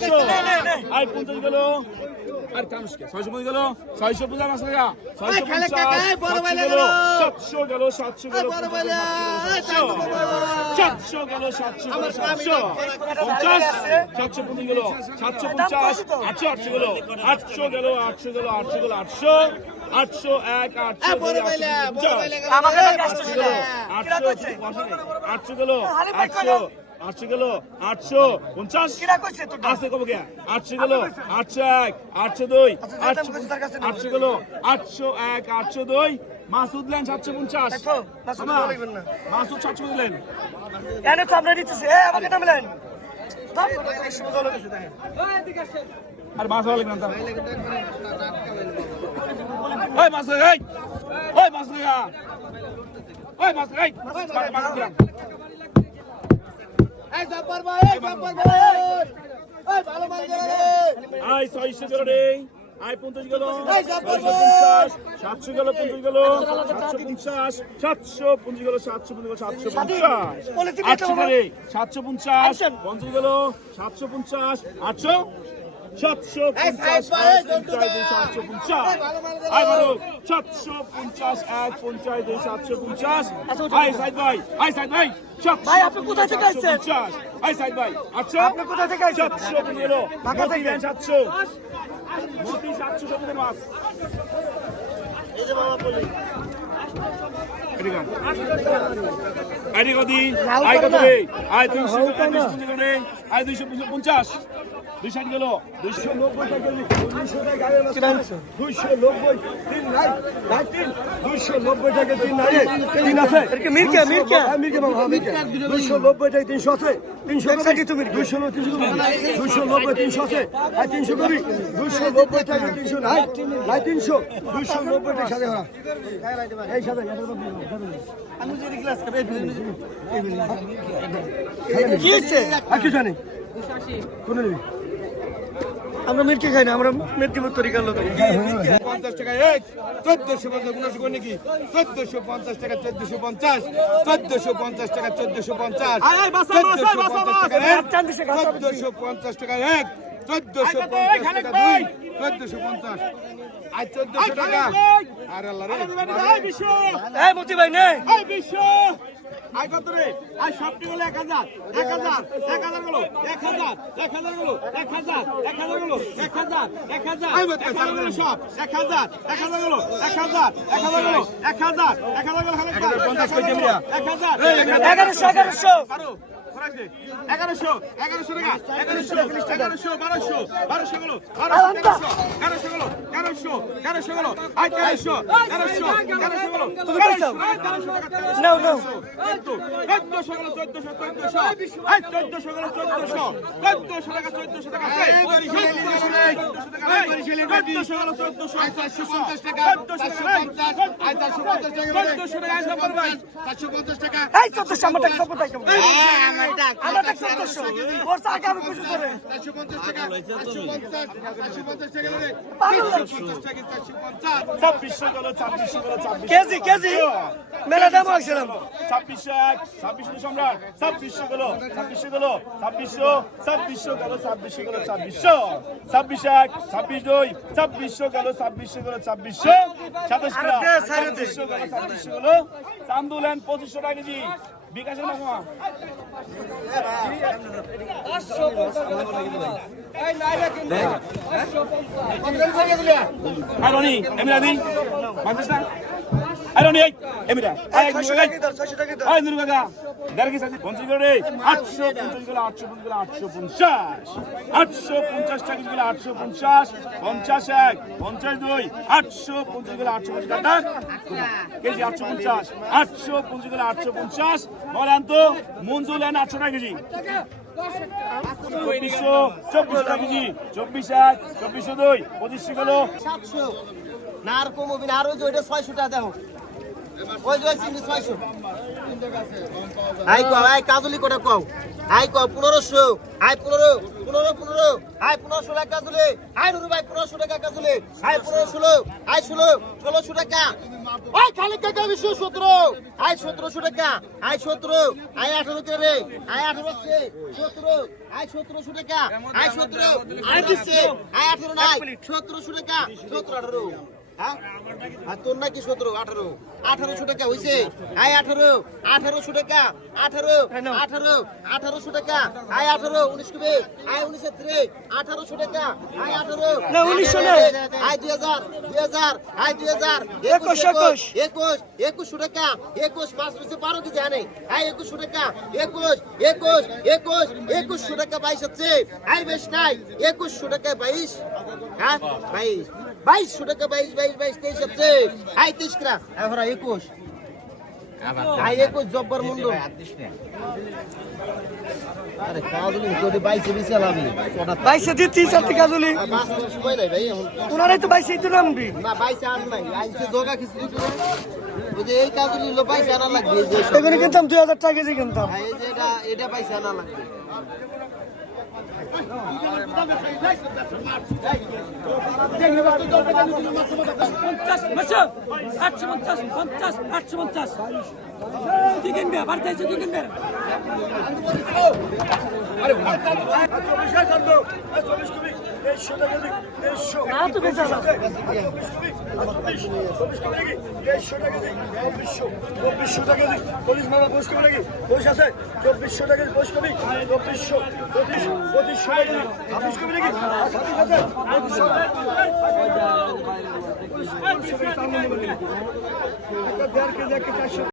ছয়শো আই পঞ্চাশ গেল। আর কামসকে ছয়শো পঞ্চাশ গেল। ছয়শো পঞ্চাশ আছে গা ছয়শো সাতশো গেল। সাতশো গেল সাতশো গেল সাতশো। গেল সাতশো গেল সাতশো। পঞ্চাশ সাতশো পঞ্চাশ গেল সাতশো পঞ্চাশ আটশো আটশো গেল আটশো গেল আটশো গেল আটশো গেল আটশো। আটশো এক আটশো আটশো আটশো গেল আটশো। আটশো গেল আটশো পঞ্চাশ। আছে কবে কে আটশো গেল আটশো এক আটশো দুই আটশো আটশো গেল আটশো এক আটশো দুই। মাসুদ লেন সাতশো পঞ্চাশ। মাসুদ সাতশো দিলেন এনে তো আমরা দিতেছি। এ আমাকে নামলেন আর মাছ লাগবে না ওই মাছ ওই মাছ ওই মাছ এই মাছ দিলাম আই ছয়শো গেল রে আই পঞ্চাশ গেল। পঞ্চাশ। সাতশো গেল পঞ্চাশ গেল। সাতশো পঞ্চাশ। সাতশো পঞ্চাশ গেল সাতশো পঞ্চাশ সাতশো পঞ্চাশ। আটশো রে সাতশো পঞ্চাশ। পঞ্চাশ গেল সাতশো পঞ্চাশ। আটশো? সাতশো পঞ্চাশ এক পঞ্চাশ দুই সাতশো পঞ্চাশ। আই বারো সাতশো পঞ্চাশ এক পঞ্চাশ দুই সাতশো পঞ্চাশ। আই সাইড ভাই আই সাইড ভাই ভাই, আপনি কোথা থেকে আসছেন? পঞ্চাশ। আই সাইড ভাই আটশো? আপনি কোথা থেকে আসছেন? সাতশো পনেরো। ঢাকা থেকে। সাতশো। মোটি সাতশো সমুদ্রের মাছ। আইডি কদি আই কত রে? আই দুইশো আই দুইশো পঞ্চাশ। রে আই দুইশো পঞ্চাশ দুই ষাট গেল দুইশো নব্বই টাকা দুইশো নব্বই তিন নাই নাই তিন। দুইশো নব্বই টাকা তিন নাই। তিন আছে। মির্কা মির্কা। হ্যাঁ, মির্কে বাবা, হ্যাঁ, মির্কে। দুইশো নব্বই টাকা তিনশো আছে। তিনশো কবি? দুইশো তিনশো দুইশো নব্বই তিনশো আছে। আর তিনশো কবি? দুইশো নব্বই টাকা তিনশো নাই। নাই তিনশো। দুইশো নব্বই টাকা সাথে এই সাথে কি হচ্ছে আর কিছু নেই কোনো নেই আমরা মির্কি খাই না আমরা মত তরিকার লোক। পঞ্চাশ টাকা এক চোদ্দশো পঞ্চাশ উনশো করে নাকি? চোদ্দশো পঞ্চাশ টাকা চোদ্দশো পঞ্চাশ চোদ্দশো পঞ্চাশ টাকা চোদ্দশো পঞ্চাশ চোদ্দশো পঞ্চাশ টাকা এক চোদ্দশো পঞ্চাশ টাকা এক চোদ্দশো পঞ্চাশ টাকা দুই চোদ্দশো পঞ্চাশ। আর চোদ্দশো টাকা। আর আল্লাহ রে। এই ভাই নে। আই কত রে? আই সবটি হলো এক হাজার। এক হাজার এক হাজারগুলো এক হাজার এক হাজারগুলো এক হাজার এক হাজারগুলো এক হাজার এক হাজার। এক হাজারগুলো সব। এক হাজার এক হাজারগুলো এক হাজার এক হাজারগুলো এক হাজার এক হাজারগুলো এক হাজার এগারোশো এগারোশো। এগারোশো এগারোশো টাকা, এগারোশো এগারোশো, বারোশো বারোশো গুলো, বারোশো, তেরোশো তেরোশো গুলো, তেরোশো তেরোশো গুলো তেরোশো তেরোশো তেরোশো নাও নাও চোদ্দশো কেজি কেজি মেলা দাম আসছিলাম ছাব্বিশশো এক ছাব্বিশশো সম্রাট ছাব্বিশশো গেল ছাব্বিশশো গেল ছাব্বিশশো ছাব্বিশশো গেল ছাব্বিশশো গেল ছাব্বিশশো ছাব্বিশ এক ছাব্বিশ দুই ছাব্বিশশো গেল ছাব্বিশশো গেল ছাব্বিশশো সাতাশ গেল। ছাব্বিশশো গেল ছাব্বিশশো গেল চান্দুলেন পঁচিশশো টাকা কেজি বিকাশের মামা। আর রনি এমরা দি মানছিস না? সাজি পঞ্চাশ করে আটশো পঞ্চাশ করে আটশো পঞ্চাশ করে আটশো পঞ্চাশ। আটশো পঞ্চাশ টাকা করে আটশো পঞ্চাশ। পঞ্চাশ এক পঞ্চাশ দুই আটশো পঞ্চাশ করে আটশো পঞ্চাশ টাকা কেজি আটশো পঞ্চাশ। আটশো পঞ্চাশ করে আটশো পঞ্চাশ। বলেন তো মঞ্জুর লেন আটশো টাকা কেজি। চব্বিশশো চব্বিশশো টাকা কেজি। চব্বিশ এক চব্বিশশো দুই পঁচিশশো গেলো সাতশো। না আর কমবি না আর ওইটা ছয়শো টাকা দেখো আই কও আই কাজলি কোটা কও। আই কও, পনেরোশো। আই পনেরো পনেরো পনেরো। আই পনেরোশো টাকা কাজলি। আই নুরু ভাই, পনেরোশো টাকা কাজলি। আই পনেরো ষোলো আই ষোলো, ষোলোশো টাকা। আই খালি টাকা বিশ্ব সতেরো। আই সতেরোশো টাকা আই সতেরো আই আঠারো কে রে। আই আঠারো সতেরো আই সতেরোশো টাকা আই সতেরো আই দিচ্ছে আই আঠারো নাই, সতেরোশো টাকা, সতেরো, আঠারো। আর তোর নাকি সতেরো আঠারো। আঠারোশো টাকা হয়েছে আয় আঠারো আঠারোশো টাকা আঠারো আঠারো আঠারোশো টাকা। আয় আঠারো উনিশ কবে। আয় উনিশের আঠারোশো টাকা। আয় আঠারো। না, 1900 না। আয় দুই হাজার দুই হাজার আয় দুই হাজার। একুশ, একুশ। একুশ। একুশশো টাকা। একুশ পাঁচ বছর বারো কেজি আনে। আয় একুশশো টাকা। একুশ একুশ একুশ একুশশো টাকা বাইশ হচ্ছে। আয় বেশ নাই একুশশো টাকা বাইশ। হ্যাঁ বাইশ। বাইশশো টাকা বাইশ বাইশ বাইশ তেইশ হচ্ছে আয় তেইশ করা। এখন একুশ। আয় একুশ জব্বর মন্ডল আরে কাজলি যদি বাইশে বেশি আলামি বাইশে দিয়ে তিন চারটি কাজলি। নাই ভাই এখন। ওনারাই তো বাইশে তো নামবি। না বাইশে আন নাই। আইসে জগা কিছু দিতে এই কাজলি লো বাইশে আনা লাগবে এই যে সব। এখানে কিনতাম দুই হাজার টাকা কেজি কিনতাম। এই যে এটা এটা বাইশে আনা লাগবে। পঞ্চাশ আটশো পঞ্চাশ পঞ্চাশ আটশো পঞ্চাশ কি কিনবে বাড়িতে কিনবে। চব্বিশশো টাকা দিই পঁচিশ মামা পোষ কবে চব্বিশশো পঁচিশ পঁচিশশো টাকা ছাব্বিশ কবি নাকি ছাব্বিশ আছে পঁচিশশো দেড় কেজি একটা চারশো